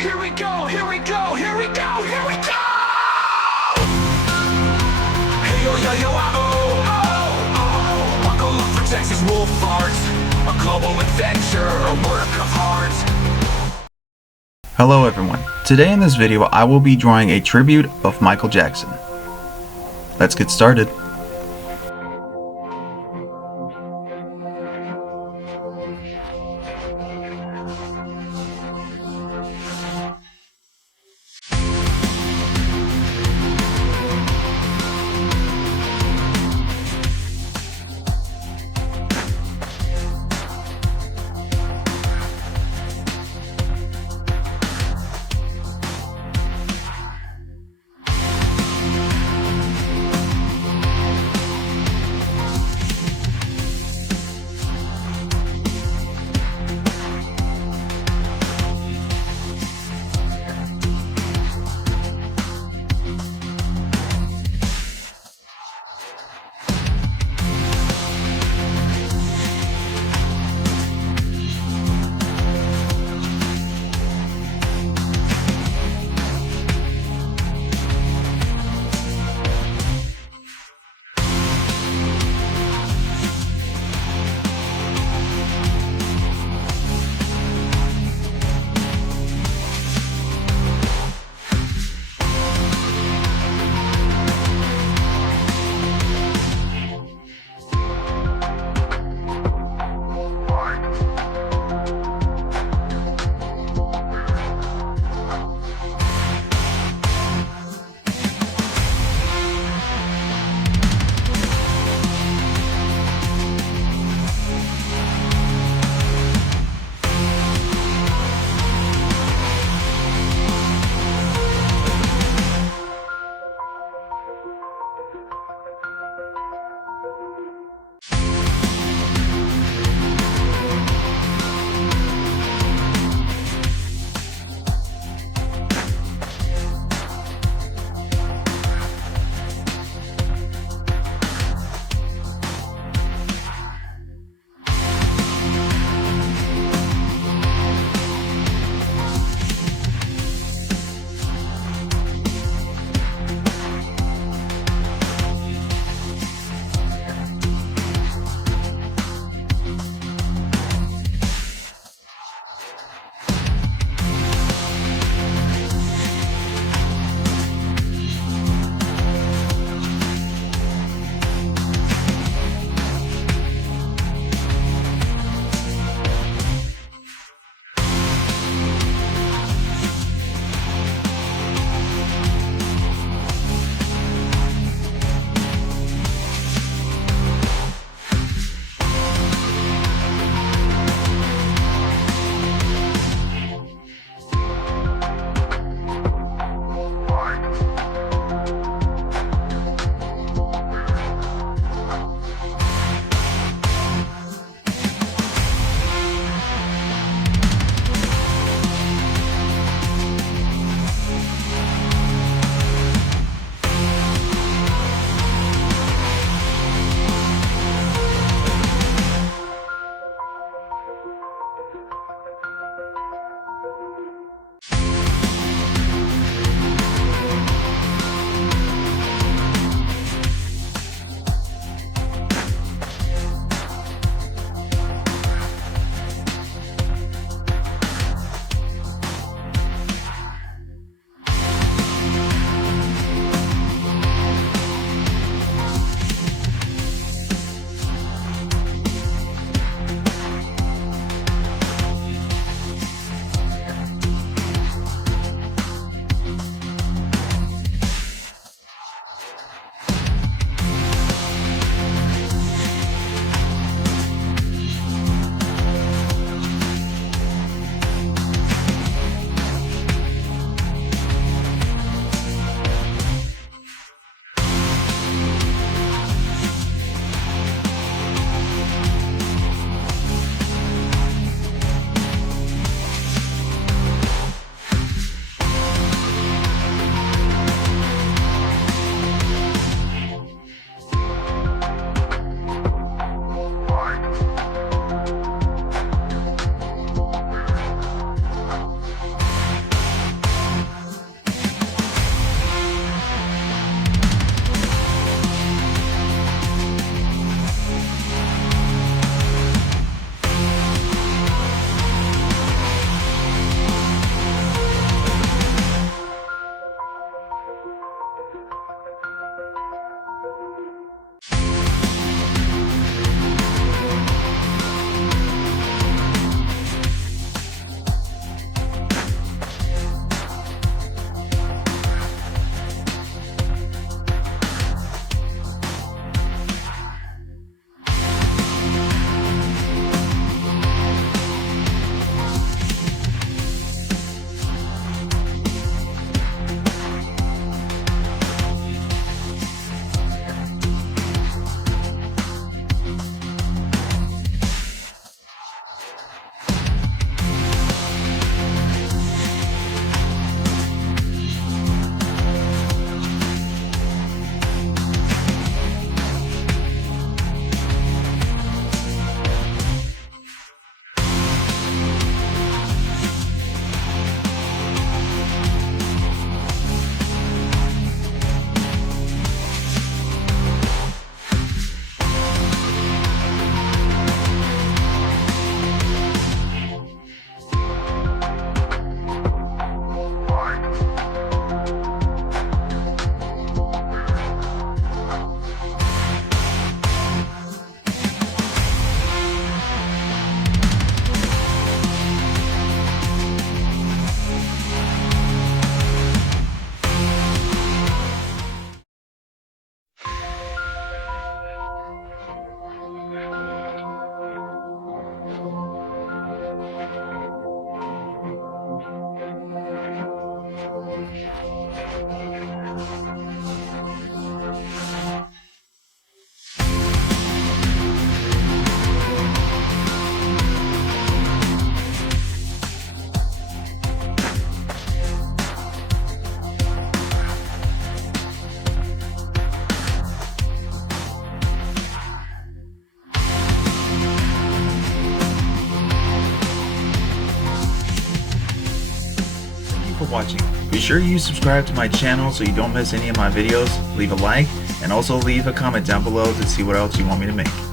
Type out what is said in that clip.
Here we go, here we go, here we go, here we go! Hey yo yo yo oh oh oh! Buckle up for Texas Wolf Art, a global adventure, a work of art. Hello everyone. Today in this video I will be drawing a tribute of Michael Jackson. Let's get started. for watching. Be sure you subscribe to my channel so you don't miss any of my videos. Leave a like and also leave a comment down below to see what else you want me to make.